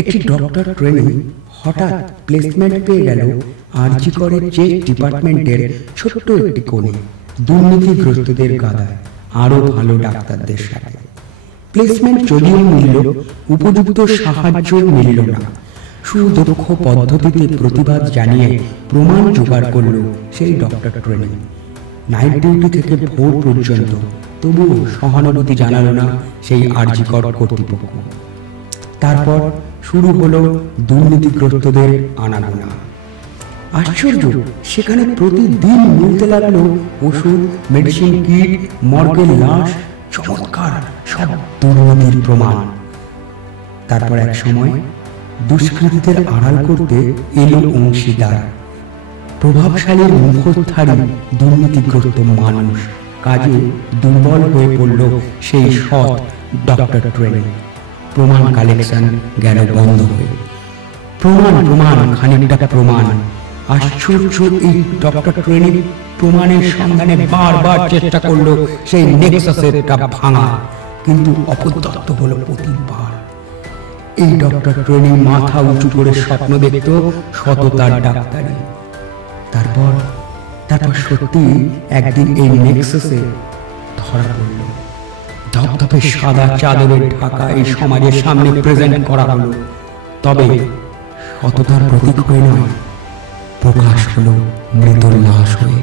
একটি doctor trainee হঠাৎ placement পেয়ে গেল আরজি করের চেক ডিপার্টমেন্টের ছোট্ট একটি কোণে, দুর্নীতিগ্রস্তদের গাদায় আরো ভালো ডাক্তারদের সাথে। প্লেসমেন্ট যদিও মিলল, উপযুক্ত সাহায্য মিলল না। সুদক্ষ পদ্ধতিতে প্রতিবাদ জানিয়ে প্রমাণ জোগাড় করল সেই ডক্টর ট্রেনি। নাইট ডিউটি থেকে ভোর পর্যন্ত, তবুও সহানুভূতি জানালো না সেই আরজি কর কর্তৃপক্ষ। তারপর শুরু হলো দুর্নীতিগ্রস্তদের আনাগোনা। আশ্চর্য, সেখানে প্রতিদিন মিলতে লাগলো ওষুধ, মেডিসিন কিট, মর্গের লাশ, চমৎকার সব দুর্নীতির প্রমাণ। তারপর এক সময় দুষ্কৃতীদের আড়াল করতে এলো অংশীদার, প্রভাবশালীর মুখোশধারী দুর্নীতিগ্রস্ত মানুষ। কাজে দুর্বল হয়ে পড়ল সেই সৎ ডক্টর ট্রেনি। প্রমাণ কালেকশন গেল বন্ধ হয়ে। প্রমাণ খানিকটা প্রমাণ। আশ্চর্য, এই ডক্টর ট্রেনি প্রমাণের সন্ধানে বারবার চেষ্টা করলো সেই নেক্সাসেরটা ভাঙা, কিন্তু অপদত্ত হলো প্রতিবার। এই ডক্টর ট্রেনি মাথা উঁচু করে স্বপ্ন দেখত সততার ডাক্তারি। তারপর সত্যি একদিন এই নেক্সাসে ধরা পড়ল। ধপধপে সাদা চাদরের ঢাকা এই সমাজের সামনে প্রেজেন্ট করা হলো। তবে সততার প্রতীক হয়ে নয়, প্রকাশ হলো মৃত লাশ হয়ে।